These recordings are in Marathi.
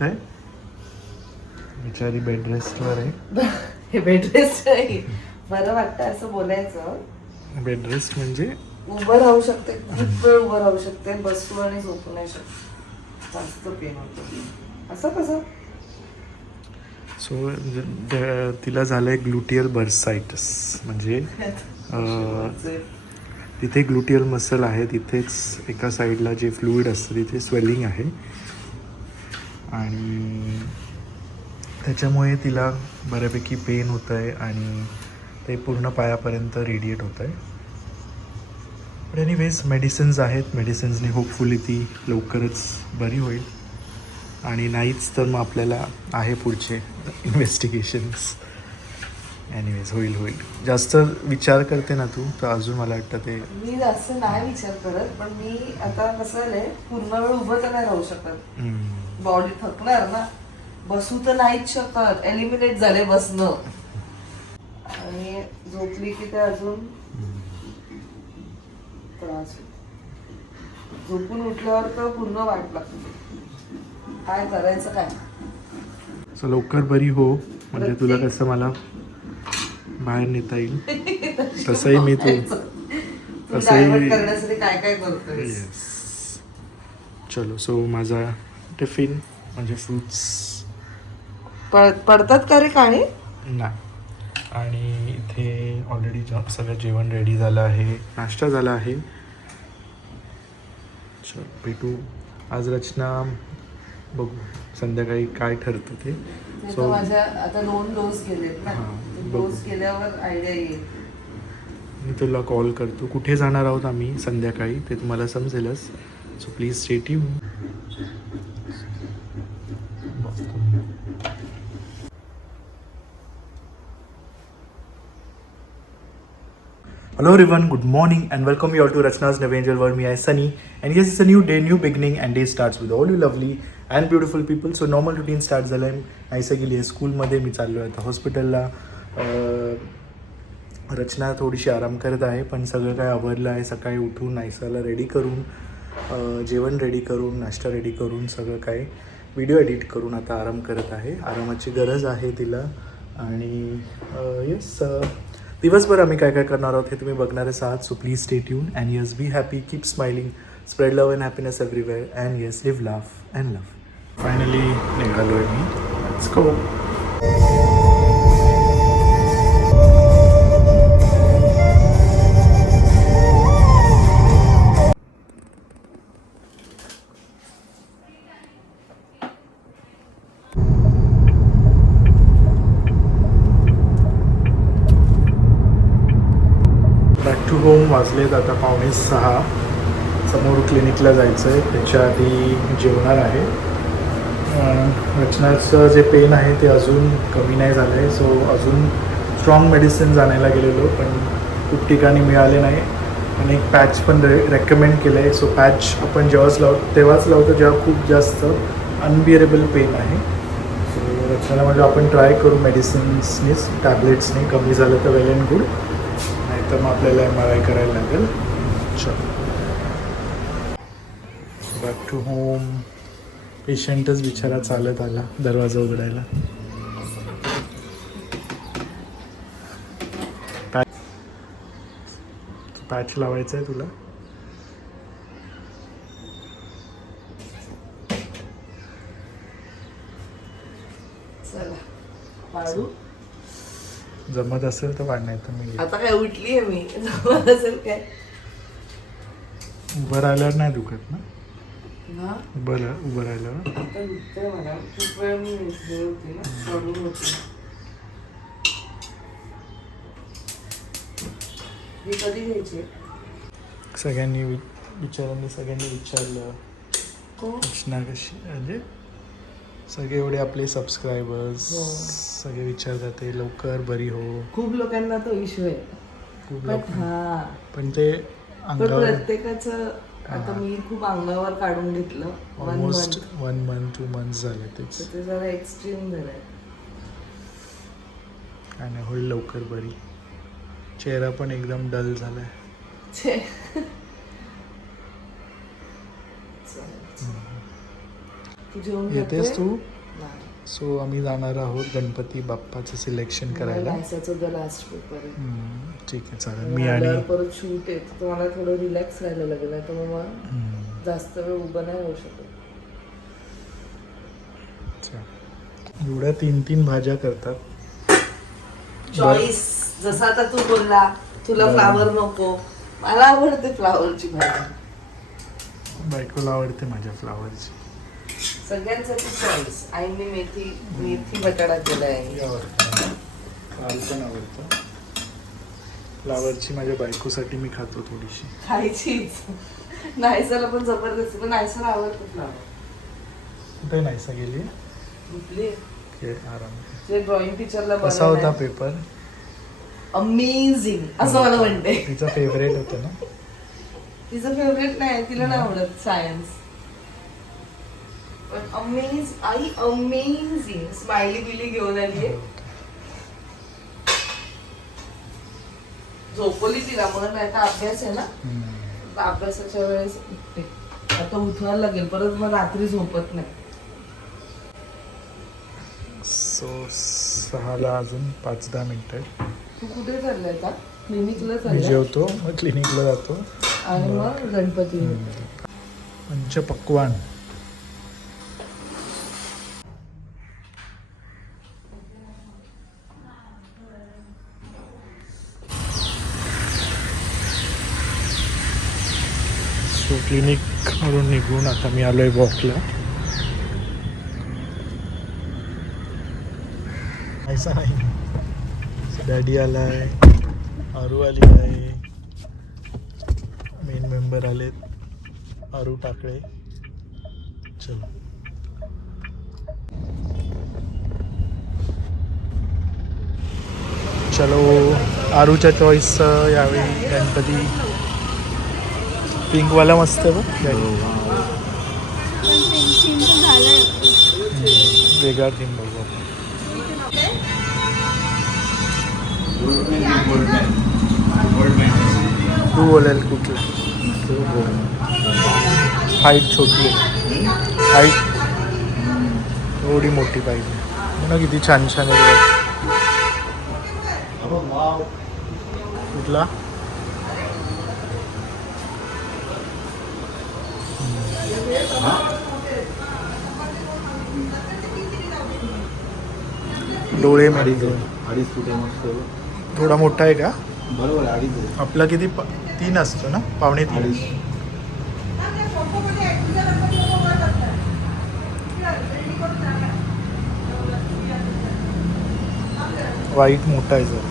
वाटतंय? बिचारी बेड रेस्टवर आहे. हे बेड रेस्ट नाही, बरं वाटतं असं बोलायचं. बेड रेस्ट म्हणजे उभं राहू शकते, खूप वेळ उभं राहू शकते, बसू आणि झोपू नाही शकते. जास्त पेन होतं. असं कसं? सो तिला झालंय ग्लुटियल बर्सायटिस, म्हणजे तिथे ग्लुटियल मसल आहे, तिथेच एका साईडला जे फ्लुइड असतं तिथे स्वेलिंग आहे आणि त्याच्यामुळे तिला बऱ्यापैकी पेन होतं आहे आणि ते पूर्ण पायापर्यंत रेडिएट होतं आहे. पण एनिवेज मेडिसिन्स आहेत, मेडिसिन्सनी होपफुली ती लवकरच बरी होईल आणि नाहीच तर मग आपल्याला आहे पुढचे इन्व्हेस्टिगेशन्स. एनिवेज होईल. जास्त विचार करते ना तू तर अजून मला वाटतं ते. मी जास्त नाही विचार करत, पण मी आता कसं झालंय, पूर्ण वेळ उभं तर नाही राहू शकत. बॉडी थकणार ना, बसू तर नाहीच शकत, एलिमिनेट झाले बसणं. आणि झोपली की ते अजून त्रास होतो. झोपून उठल्यावर तर पूर्ण वाट लागते. काय करायचं काय? सो लवकर बरी हो, म्हणजे तुला कसं मला बाहेर नेता येईल. तसंही मी डायव्हर्ट करण्यासाठी काय काय करतोय? येस. चलो, सो माझा टिफिन म्हणजे फ्रूट्स पडतात का रे काळे? नाही. आणि इथे ऑलरेडी सगळं जेवण रेडी झालं आहे, नाश्ता झाला आहे. चल भेटू आज. रचना बघू संध्याकाळी काय ठरतं ते. सो माझ्या आता 2 डोस केलेत ना, डोस केल्यावर आयडिया येईल. मी तुला कॉल करतो. कुठे जाणार आहोत आम्ही संध्याकाळी ते तुम्हाला समजेलच. So please stay tune. Hello everyone, good morning and welcome you all to Rachna's New Angel World. Me I Sunny, and yes, it's a new day, new beginning, and day starts with all you lovely and beautiful people. So normal routine start झालं आहे. नाहीसा गेली आहे स्कूलमध्ये, मी चाललो आहे आता हॉस्पिटलला. रचना थोडीशी आराम करत आहे, पण सगळं काय आवरलं आहे. सकाळी उठून नाईसाला रेडी करून, जेवण रेडी करून, नाश्ता रेडी करून, सगळं काय व्हिडिओ एडिट करून आता आराम करत आहे. आरामाची गरज आहे तिला. आणि येस, दिवसभर आम्ही काय काय करणार आहोत हे तुम्ही बघणारच आहात. So please stay tuned and yes be happy, keep smiling, spread love and happiness everywhere, and yes live laugh and love. Finally निघालो आहे मी. Let's go. Back to home. वाजलेत आता 5:45. समोर क्लिनिकला जायचं आहे, त्याच्या आधी जेवणार आहे. रचनाचं जे पेन आहे ते अजून कमी नाही झालं आहे. सो अजून स्ट्रॉंग मेडिसिन्स आणायला गेलेलो, पण खूप ठिकाणी मिळाले नाही. आणि एक पॅच पण रेकमेंड केलं आहे. सो पॅच आपण तेव्हाच लावतो जेव्हा खूप जास्त अनबिअरेबल पेन आहे. सो रचनाला म्हणजे आपण ट्राय करू मेडिसिन्सनीच, टॅब्लेट्सनी कमी झालं तर वेल अँड गुड, तर मग आपल्याला MRI करायला लागेल. चलो, बॅक टू होम. पेशंटच बिचारा चालत आला दरवाजा उघडायला. पॅच लावायचं आहे तुला? चला पाडू. जमत असेल तर वाढ, नाही तर मी आता काय उठली आहे मी, जमत असेल काय? उभं राहिल्यावर नाही दुखत ना? हा, उभं राहिल्यावर आता दुखतंय मला. खूप वेळ मी हे होती ना, पडून होती. ही कधी घ्यायची? सगळ्यांनी विचारलं रचना कशी, म्हणजे सगळे एवढे आपले सबस्क्रायबर्स सगळे विचारतात ते लवकर बरी हो. खूप लोकांना तो इश्यू आहे. खूप पण ते अंगावर प्रत्येकाचं आता मी खूप अंगावर काढून घेतलं. ऑलमोस्ट 1 month 2 months झाले तेच. ते जरा एक्स्ट्रीम झालंय. आणि होईल लवकर बरी. चेहरा पण एकदम डल झालाय. तू जेवण येतेस करते? तू? नाही. सो आम्ही जाणार आहोत गणपती बाप्पाचं सिलेक्शन करायला. लायसन्सचा जो लास्ट पेपर आहे. ठीक आहे चालेल. आणि मी आणि आल्यावर परत शूट आहे तर तुम्हाला थोडं रिलॅक्स राहायला लागेल, नाही तर मग जास्त वेळ उभं नाही होऊ शकत. एवढ्या 3-3 भाज्या करतात. चॉईस जसा आता तू बोलला तुला फ्लावर नको, मला आवडते फ्लावरची भाजी. बायकोला आवडते माझ्या फ्लावरची. सगळ्यांसाठी चॉईस. आईने मेथी मेथी बटाटा केलाय. लाल पण आवडतं. फ्लावरची माझ्या बायकोसाठी मी खातो थोडीशी. खायचीच. नायसाला पण जबरदस्ती, पण नायसाला आवडतं फ्लावर. कुठे नाहीसा गेली? कुठली? आराम. जे ड्रॉइंग टीचरला कसा होता पेपर? अमेझिंग असं मला म्हणते. तिचा फेवरेट होता ना? तिचं फेवरेट नाही, तिला नाही आवडत सायन्स. पण अमेझिंग स्माइली बिली घेऊन आली. झोपवली तिला म्हणून, नाही तर अभ्यास आहे ना, तर अभ्यासाच्या वेळेस उठते. आता उठवायला लागेल परत, मग रात्री झोपत नाही. सो 6ला अजून 5-10 मिनिटं. तू कुठे चाललाय का? क्लिनिकला मी चाललाय? जेवतो मग क्लिनिकला जातो आणि मग गणपती. पंचपक्वान. सो क्लिनिकवरून निघून आता मी आलोय वॉकला. ऐसा नाही. डॅडी आलाय, आरू आली आहे, मेन मेंबर आलेत, आरू टाकळे. चलो चलो. आरूच्या चॉईस यावेळी गणपती पिंकवाला मस्त आहे बघ. वेगळा थीम बघू आपण. तू बोलेल कुठला? हाईट छोटी आहे. हाईट एवढी मोठी पाहिजे ना. किती छान छान आहे. कुठला? डोळे अडीच फूट आहे मस्त. थोडा मोठा आहे का? बरोबर आहे, 2.5 आहे. आपला किती 3 असतो ना? 2.5. 2.5. वाईट मोठा आहे जर.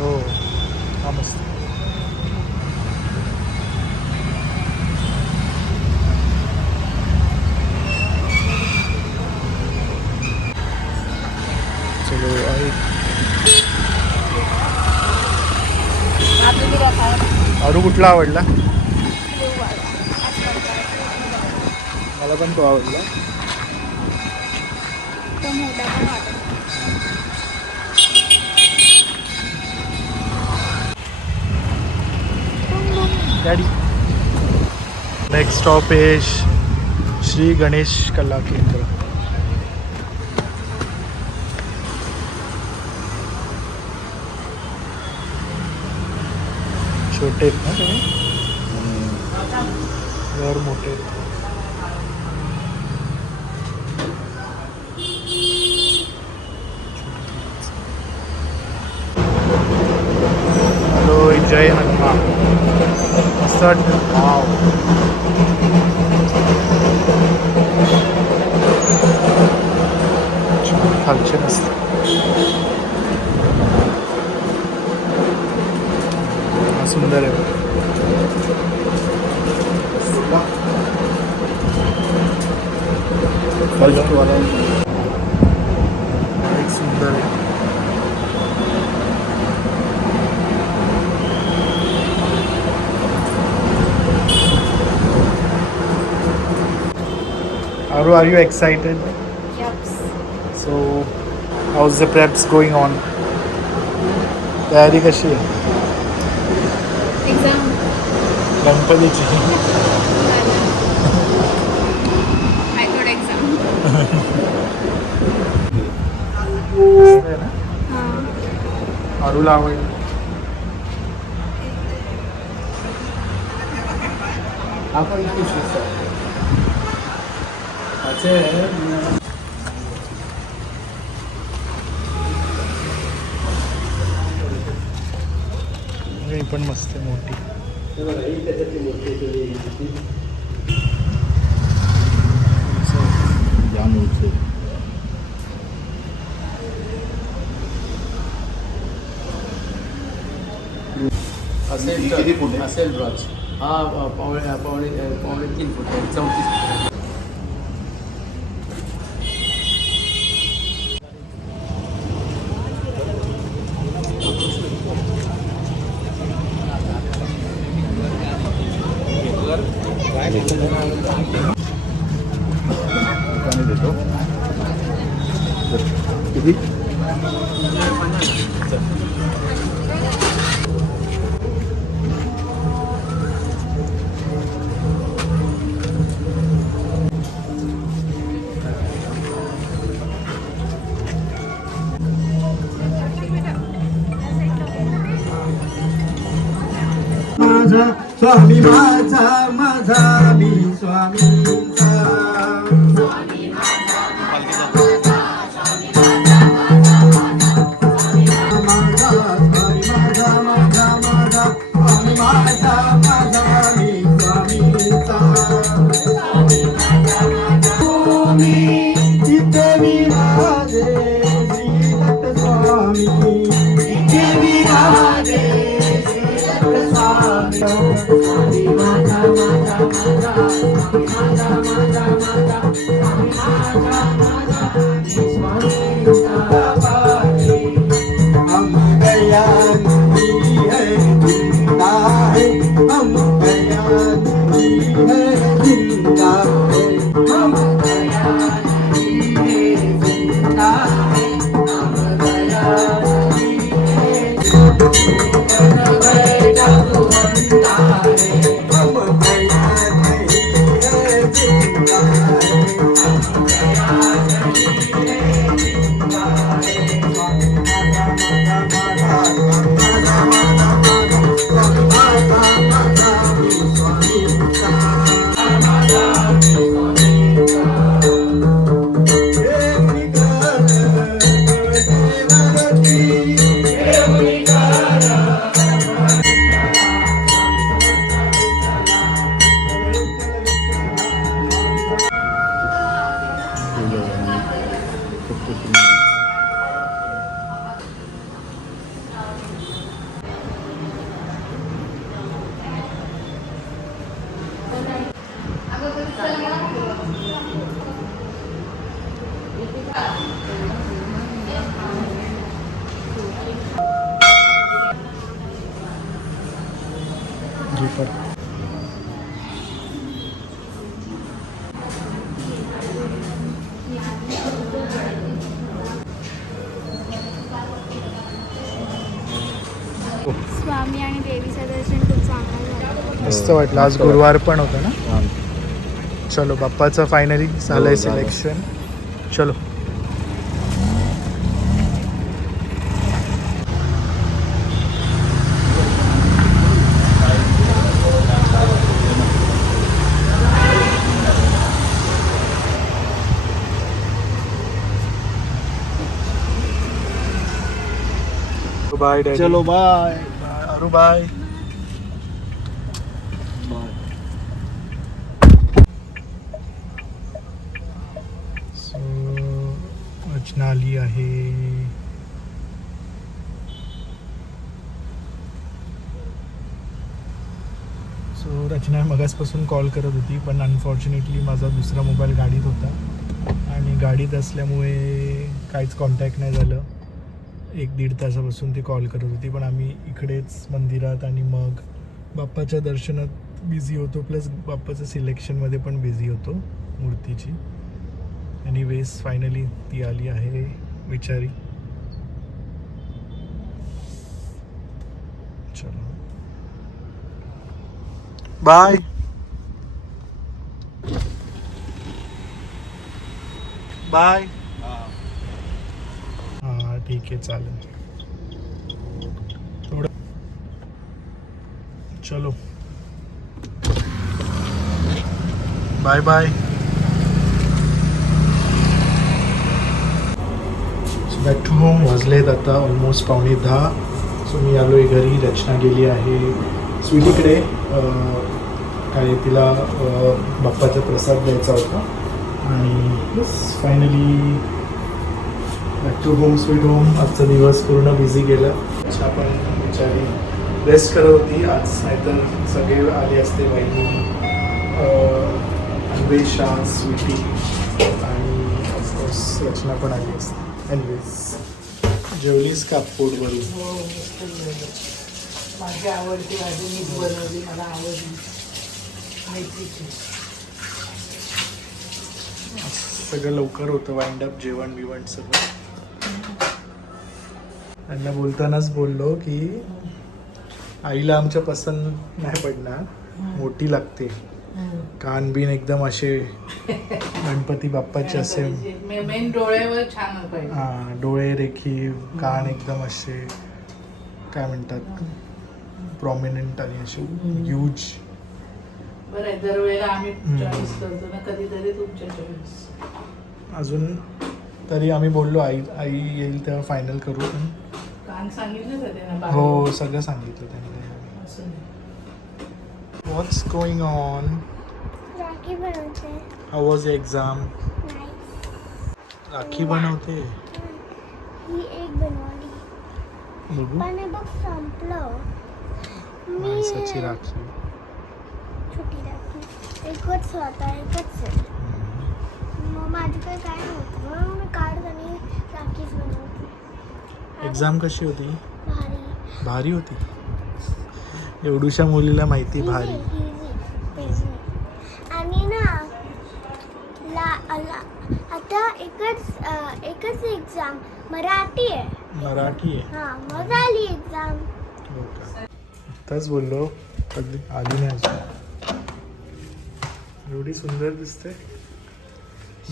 हो हा मस्त. चलो आरू कुठला आवडला? मला पण तो आवडला. डॅडी. नेक्स्ट स्टॉप आहे श्री गणेश कला केंद्र. छोटे आहेत ना सगळे? घर मोठे आहेत. हॅलो, जय हनुमान. मस्त वाटतं. वाव. खालचे नसते. हा सुंदर आहे. एक सुंदर आहे. Are you excited? House the preps going on? तयारी कशी आहे एक्झाम गणपतीची? I thought exam. आहे ना? हां आरूला आवडलं. आपण खुश अच्छे ही पण मस्त आहे मोठी. जाम उंच आहे. किती फूट आहे? असेल ब्रॉच हा पावणे 3 फूट आहे, 34 फूट. पाणी देतो. किती? माझा स्वामी माझा माझा मी स्वामींचा माझा स्वामी माझा माझा माझा स्वामी माझा माझा मी स्वामींचा इथे विराजे श्री दत्त स्वामी इथे विराजे श्री दत्त स्वामी स्वामी माझा माझा माझा स्वामी माझा माझा माझा स्वामी माझा माझा मी स्वामींचा पाठी हम गया नदी है जिंदा है हम गया नदी है जिंदा है हम गया नदी है जिंदा है हम गया नदी है जिंदा है जब अंधारे हम गया नदी है जिंदा है हम गया नदी है जिंदा है स्वामी माता माता माता माता माता माता माता माता स्वामी माता माता स्वामी देवनी कर देवरती देवनी कर स्वामी आणि देवीचं दर्शन खूप चांगलं झालं. मस्त वाटलं. आज गुरुवार पण होता ना. चलो बाप्पाचं फायनली झालंय सिलेक्शन. चलो बाय डॅडी. चलो बाय. अरू बाय. सो रचना आली आहे. सो रचना मगासपासून कॉल करत होती पण अनफॉर्च्युनेटली माझा दुसरा मोबाईल गाडीत होता आणि गाडीत असल्यामुळे काहीच कॉन्टॅक्ट नाही झालं. 1-1.5 तासापासून ती कॉल करत होती पण आम्ही इकडेच मंदिरात आणि मग बाप्पाच्या दर्शनात बिझी होतो प्लस बाप्पाचं सिलेक्शनमध्ये पण बिझी होतो मूर्तीची. एनिवेज फायनली ती आली आहे बिचारी. बाय. बाय. हा ठीक आहे चालेल. थोडं चलो bye bye. Back to home. वाजलेत आता ऑलमोस्ट 9:45. सो मी आलो आहे घरी. रचना गेली आहे स्वीटीकडे. काय तिला बाप्पाचा प्रसाद द्यायचा होता आणि बस finally back to home sweet home. आजचा दिवस पूर्ण बिझी गेला. आपण बिचारी रेस्ट करत होती आज, नाहीतर सगळे आले असते. वहिनी, अन्वेषा, स्वीटी आणि ऑफकोर्स रचना पण आली असते. एनवेज जेवलीस का पोट भरून? माझी आवडती भाजी मीच बनवली, मला आवडली. मेथीची. सगळं लवकर होतं वाइंड अप, जेवण बिवण सगळं. त्यांना बोलतानाच बोललो की आईला आमच्या पसंत नाही पडणार, मोठी लागते. कान बिन एकदम असे गणपती बाप्पाचे असे, मेन डोळ्यावर छान पाहिजे. हा डोळे रेखीव, कान एकदम असे काय म्हणतात प्रॉमिनंट आणि असे ह्यूज. बरं आहे, दरवेळेला आम्ही चॉईस करतो ना, कधीतरी तुमच्या चॉईस. अजून तरी आम्ही बोललो आई आई येईल तेव्हा फायनल करू. कान सांगितलं का त्यांना? हो सगळं सांगितलं त्यांनी. व्हॉट्स गोइंग ऑन? राखी बनवते. How was exam? Nice. Rakhi बनवते. ही एक बनवली बघू पण हे बघ संपलं. मी माणसाची राखी. छोटी राखी एकच होता, एकच आहे. मग माझ्याकडे काय नव्हतं म्हणून मी काढत आणि राखीच बनवते. एक्झाम कशी होती? भारी. भारी होती. एवढूशा मुलीला माहिती भारी. इझी. आणि ना आता एकच एक्झाम मराठी आहे. मराठी आहे. हां मग आली एक्झाम. हो का? आत्ताच बोललो कधी आली नाही अजून. एवढी सुंदर दिसते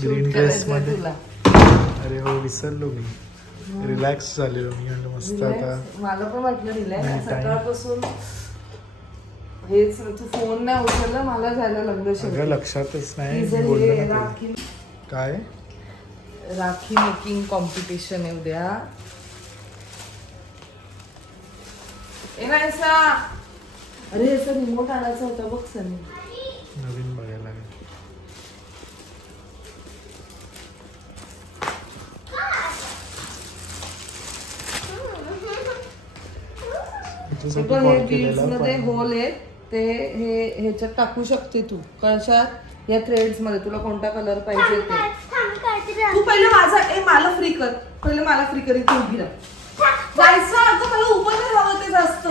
ग्रीन ड्रेस मध्ये. अरे हो विसरलो मी. रिलॅक्स झालेलो मी म्हणजे मस्त. आता मला पण वाटलं रिलॅक्स. नाही, time. सकाळपासून हेच तू फोन नाही उचलला, मला जायला लागलं. सगळं लक्षातच नाही. Diesel बोललो हे ना तुला. राखी काय राखी मेकिंग कॉम्पिटिशन आहे उद्या. एनायसा, अरे याचा रिमोट आणायचा होता बघ सनी. नवीन बघायला लागेल. तुझ्यासाठी हे call बीड्स केलेला मध्ये पण- होल आहेत ते. हे ह्याच्यात टाकू शकते तू. कशात? या थ्रेड्स मध्ये तुला कोणता कलर पाहिजे ते. तू पहिले मला फ्री कर. पहिले मला फ्री कर. इथे उभी राहा. जायचं अगं, मला उभं नाही राहावं ते जास्त.